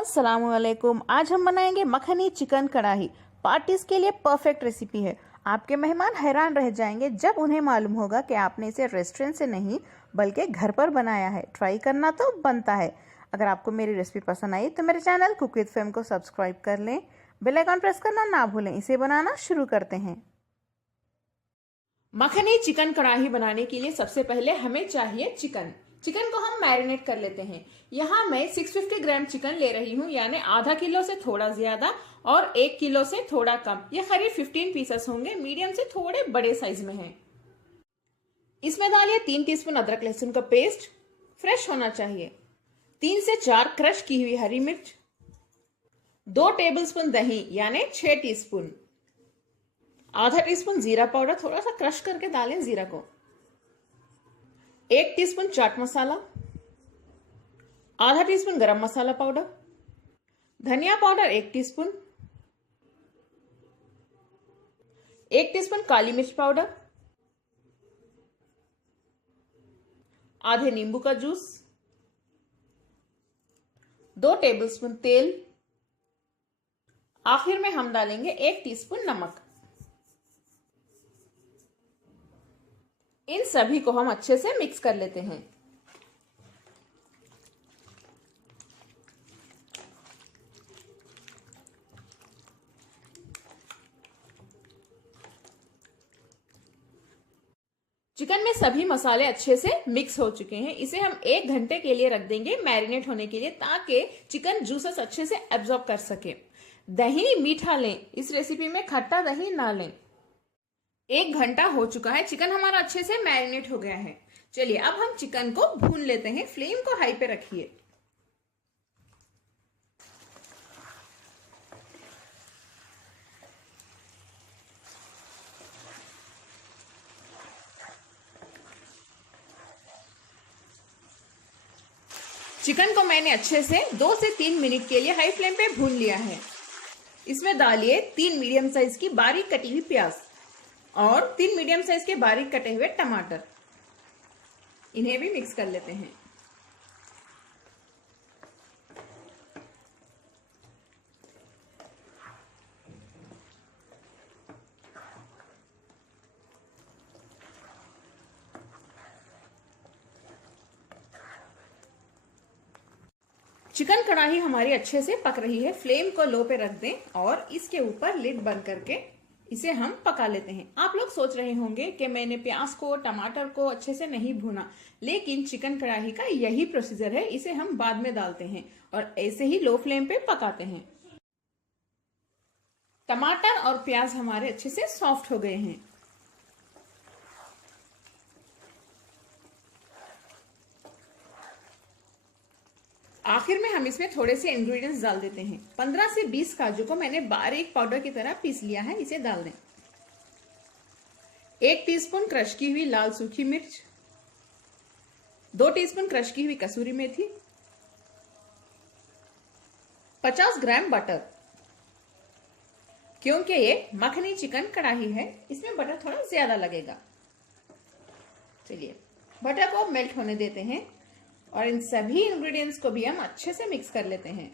अस्सलामुअलैकुम। आज हम बनाएंगे मखनी चिकन कढ़ाई। पार्टीज के लिए परफेक्ट रेसिपी है। आपके मेहमान हैरान रह जाएंगे जब उन्हें मालूम होगा कि आपने इसे रेस्टोरेंट से नहीं बल्कि घर पर बनाया है। ट्राई करना तो बनता है। अगर आपको मेरी रेसिपी पसंद आई तो मेरे चैनल कुक विद फेम को सब्सक्राइब कर लें, बेल आइकन प्रेस करना ना भूलें। इसे बनाना शुरू करते हैं। मखनी चिकन कढ़ाई बनाने के लिए सबसे पहले हमें चाहिए चिकन। चिकन को हम मैरिनेट कर लेते हैं। यहाँ मैं 650 ग्राम चिकन ले रही हूँ, यानी आधा किलो से थोड़ा ज्यादा और 1 किलो से थोड़ा कम। ये करीब 15 पीसेस होंगे, मीडियम से थोड़े बड़े साइज में हैं। इसमें डालिए 3 टीस्पून अदरक लहसुन का पेस्ट, फ्रेश होना चाहिए। 3 से 4 क्रश की हुई हरी मिर्च, 2 टेबलस्पून दही यानी 6 टीस्पून, आधा टीस्पून जीरा पाउडर, थोड़ा सा क्रश करके डालें जीरा को, 1 टीस्पून चाट मसाला, आधा टीस्पून गरम मसाला पाउडर, धनिया पाउडर 1 टीस्पून, 1 टीस्पून काली मिर्च पाउडर, आधे नींबू का जूस, 2 टेबलस्पून तेल, आखिर में हम डालेंगे 1 टीस्पून नमक। इन सभी को हम अच्छे से मिक्स कर लेते हैं। चिकन में सभी मसाले अच्छे से मिक्स हो चुके हैं। इसे हम 1 घंटे के लिए रख देंगे मैरिनेट होने के लिए, ताकि चिकन जूसेस अच्छे से एब्जॉर्ब कर सके। दही मीठा लें, इस रेसिपी में खट्टा दही ना लें। 1 घंटा हो चुका है, चिकन हमारा अच्छे से मैरिनेट हो गया है। चलिए अब हम चिकन को भून लेते हैं। फ्लेम को हाई पे रखिए। चिकन को मैंने अच्छे से 2 से 3 मिनट के लिए हाई फ्लेम पे भून लिया है। इसमें डालिए 3 मीडियम साइज की बारीक कटी हुई प्याज और 3 मीडियम साइज के बारीक कटे हुए टमाटर। इन्हें भी मिक्स कर लेते हैं। चिकन कढ़ाई हमारी अच्छे से पक रही है। फ्लेम को लो पे रख दें और इसके ऊपर लिड बंद करके इसे हम पका लेते हैं। आप लोग सोच रहे होंगे कि मैंने प्याज को टमाटर को अच्छे से नहीं भुना, लेकिन चिकन कढ़ाई का यही प्रोसीजर है। इसे हम बाद में डालते हैं और ऐसे ही लो फ्लेम पे पकाते हैं। टमाटर और प्याज हमारे अच्छे से सॉफ्ट हो गए हैं। आखिर में हम इसमें थोड़े से इंग्रेडिएंट्स डाल देते हैं। 15 से 20 काजू को मैंने बारीक पाउडर की तरह पीस लिया है, इसे डाल दें। 1 टीस्पून क्रश की हुई लाल सूखी मिर्च, 2 टीस्पून क्रश की हुई कसूरी मेथी, 50 ग्राम बटर। क्योंकि ये मखनी चिकन कढ़ाई है, इसमें बटर थोड़ा ज्यादा लगेगा। चलिए बटर को मेल्ट होने देते हैं और इन सभी इंग्रेडिएंट्स को भी हम अच्छे से मिक्स कर लेते हैं।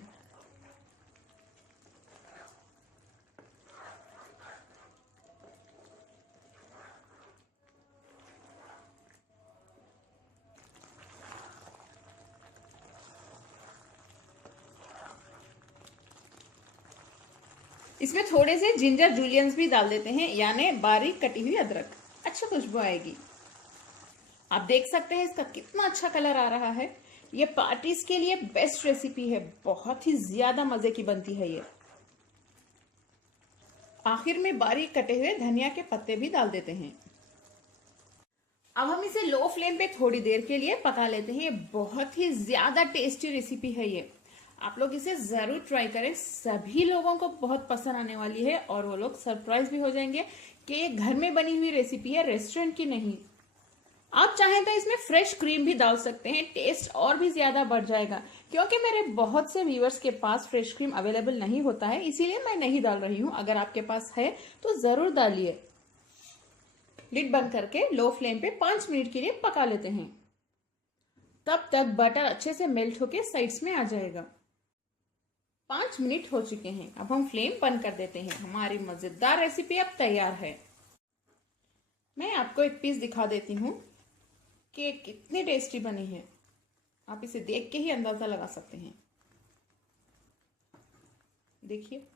इसमें थोड़े से जिंजर जूलियंस भी डाल देते हैं, यानी बारीक कटी हुई अदरक। अच्छा खुशबू आएगी। आप देख सकते हैं इसका कितना अच्छा कलर आ रहा है। ये पार्टीज के लिए बेस्ट रेसिपी है, बहुत ही ज्यादा मजे की बनती है ये। आखिर में बारीक कटे हुए धनिया के पत्ते भी डाल देते हैं। अब हम इसे लो फ्लेम पे थोड़ी देर के लिए पका लेते हैं। ये बहुत ही ज्यादा टेस्टी रेसिपी है ये। आप लोग इसे जरूर ट्राई करें, सभी लोगों को बहुत पसंद आने वाली है और वो लोग सरप्राइज भी हो जाएंगे कि ये घर में बनी हुई रेसिपी है, रेस्टोरेंट की नहीं। आप चाहें तो इसमें फ्रेश क्रीम भी डाल सकते हैं, टेस्ट और भी ज्यादा बढ़ जाएगा। क्योंकि मेरे बहुत से व्यूअर्स के पास फ्रेश क्रीम अवेलेबल नहीं होता है, इसीलिए मैं नहीं डाल रही हूं। अगर आपके पास है तो जरूर डालिए। लिड बंद करके लो फ्लेम पे 5 मिनट के लिए पका लेते हैं। तब तक बटर अच्छे से मेल्ट होके साइड्स में आ जाएगा। 5 मिनट हो चुके हैं। अब हम फ्लेम बंद कर देते हैं। हमारी मजेदार रेसिपी अब तैयार है। मैं आपको एक पीस दिखा देती हूँ कि कितनी टेस्टी बनी है। आप इसे देख के ही अंदाजा लगा सकते हैं। देखिए,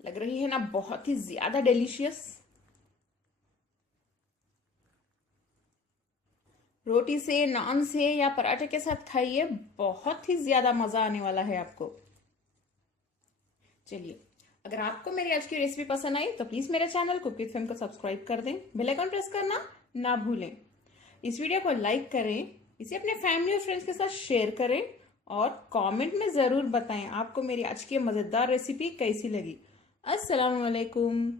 लग रही है ना बहुत ही ज्यादा डिलीशियस। रोटी से, नान से या पराठे के साथ खाइए, बहुत ही ज्यादा मजा आने वाला है आपको। चलिए, अगर आपको मेरी आज की रेसिपी पसंद आई तो प्लीज मेरे चैनल कुक विद फेम को सब्सक्राइब कर दें, बेल आइकन प्रेस करना ना भूलें। इस वीडियो को लाइक करें, इसे अपने फैमिली और फ्रेंड्स के साथ शेयर करें और कमेंट में जरूर बताएं आपको मेरी आज की मजेदार रेसिपी कैसी लगी। अस्सलाम वालेकुम।